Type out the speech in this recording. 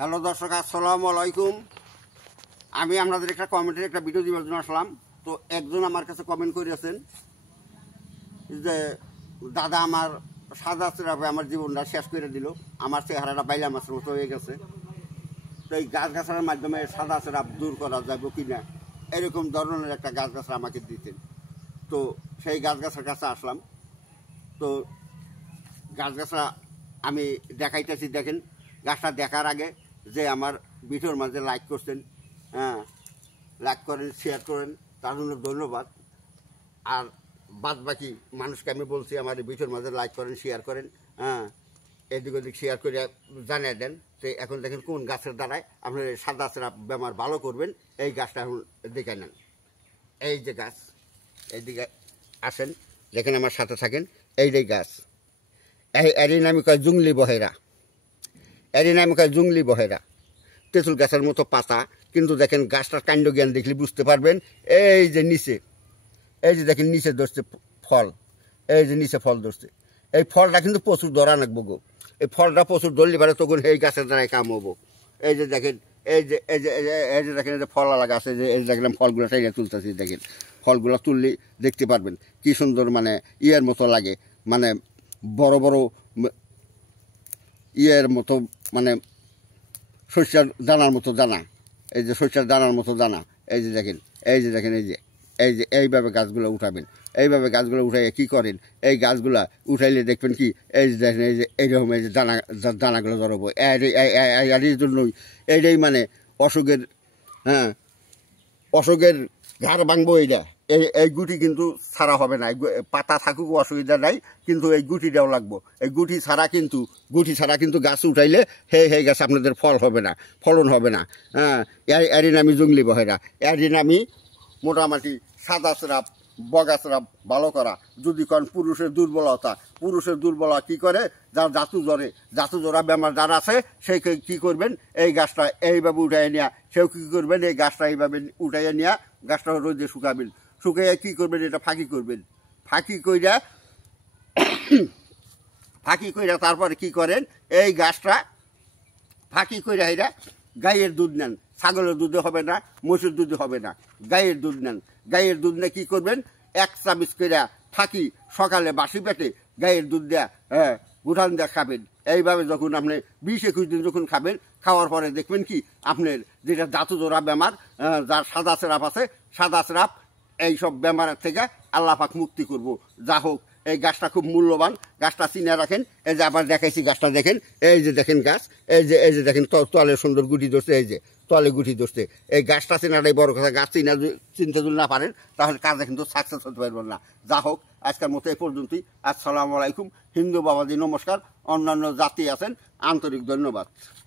Hello দর্শক, আসসালামু আলাইকুম। আমি আপনাদের একটা কমেন্টের একটা ভিডিও দিবার জন্য আসলাম। তো একজন আমার কাছে কমেন্ট করেছেন যে দাদা, আমার সাদা সিরাপে আমার জীবনটা শেষ করে দিল, আমার চেহারাটা বাইলা মাছের মতো হয়ে গেছে। তো এই গাছগাছার মাধ্যমে সাদা সিরাপ দূর করা যাবে কি না, এরকম ধরনের একটা গাছগাছরা আমাকে দিতেন। তো সেই গাছগাছার কাছে আসলাম। তো গাছগাছরা আমি দেখাইতেছি, দেখেন। গাছটা দেখার আগে যে আমার ভিডিওর মাঝে লাইক করছেন, হ্যাঁ, লাইক করেন, শেয়ার করেন, তার জন্য ধন্যবাদ। আর বাদ বাকি মানুষকে আমি বলছি আমার ভিডিওর মাঝে লাইক করেন, শেয়ার করেন, হ্যাঁ, এদিক ওদিক শেয়ার করে জানিয়ে দেন। তো এখন দেখেন কোন গাছের দ্বারায় আপনার সাদা সিরাপ বেমার ভালো করবেন, এই গাছটা এখন দেখে নেন। এই যে গাছ, এইদিকে আসেন, দেখেন আমার সাথে থাকেন। এইটাই গাছ, এরই নামে কয় জুংলি বহেরা, এরই নামে কয় জুংলি বহেরা। তেঁতুল গাছের মতো পাতা, কিন্তু দেখেন গাছটার কাণ্ড জ্ঞান দেখলে বুঝতে পারবেন। এই যে নিচে, এই যে দেখেন নিচে ধরছে ফল, এই যে নিচে ফল ধরছে। এই ফলটা কিন্তু প্রচুর ধরা নাকবো গো। এই ফলটা প্রচুর ধরলে পারে তখন এই গাছের দ্বারাই কাম হবো। এই যে দেখেন, এই যে এই যে এই যে দেখেন, এই যে ফল লাগা আছে, যে এই যে দেখলাম ফলগুলো টাইনে তুলতেছি, দেখেন ফলগুলো তুললে দেখতে পারবেন কি সুন্দর, মানে ইয়ের মতো লাগে, মানে বড় বড় ইয়ের মতো, মানে সরষার দানার মতো দানা। এই যে সরষার দানার মতো দানা, এই যে দেখেন, এই যে দেখেন, এই যে এই যে এইভাবে গাছগুলো উঠাবেন। এইভাবে গাছগুলো উঠাইয়ে কী করেন, এই গাছগুলা উঠাইলে দেখবেন কি, এই যে দেখেন, এই যে এইরকম এই যে দানাগুলো ধরবো। এর জন্যই এইটাই মানে অসুখের, হ্যাঁ, অসুখের ঘাড় ভাঙবো এইটা। এই গুটি কিন্তু ছাড়া হবে না, পাতা থাকুক অসুবিধা নাই, কিন্তু এই গুটিটাও লাগবো। এই গুটি ছাড়া কিন্তু গাছ উঠাইলে হে গাছ আপনাদের ফল হবে না, ফলন হবে না। হ্যাঁ, এরই নামি জঙ্গলি বহেরা, এরই নামি মোটামুটি সাদা সিরাপ, বগা সিরাপ ভালো করা। যদি কোন পুরুষের দুর্বলতা কি করে, যার জাতু জরা বেমার যার আছে, সে কি করবেন, এই গাছটা এইভাবে উঠাইয়া নেওয়া। সেও কী করবেন, এই গাছটা এইভাবে উঠাইয়া নেওয়া, গাছটা রোদে শুকাবেন। শুকাইয়া কী করবেন, এটা ফাঁকি করবেন। ফাঁকি কইরা তারপরে কি করেন, এই গাছটা ফাঁকি কইরা এরা গাইয়ের দুধ নেন। ছাগলের দুধে হবে না, মহিষের দুধে হবে না, গাইয়ের দুধ নেন। গাইয়ের দুধ নিয়ে কী করবেন, 1 চামচ করে ফাঁকি সকালে বাসি পেটে গাইয়ের দুধ দেয়া, হ্যাঁ, গুঠান দেয়া খাবেন। এইভাবে যখন আপনি 20-21 দিন যখন খাবেন, খাওয়ার পরে দেখবেন কি, আপনার যেটা দাঁতু জোড়া বেমার, যার সাদা সিরাপ আছে, সাদা সিরাপ এইসব বেমারের থেকে আল্লাহ পাক মুক্তি করব। যা হোক, এই গাছটা খুব মূল্যবান, গাছটা চিনে রাখেন। এই যে আবার দেখাইছি গাছটা দেখেন, এই যে দেখেন গাছ, এই যে দেখেন তলে সুন্দর গুটি ধরছে, এই যে তলে গুটি ধরছে। এই গাছটা চেনাটাই বড় কথা। গাছ চিনতে যদি না পারেন, তাহলে কাজে কিন্তু সাকসেস হতে পারবেন না। যা হোক, আজকের মতো এই পর্যন্তই। আসসালামু আলাইকুম। হিন্দু বাবাজি নমস্কার, অন্যান্য জাতি আছেন, আন্তরিক ধন্যবাদ।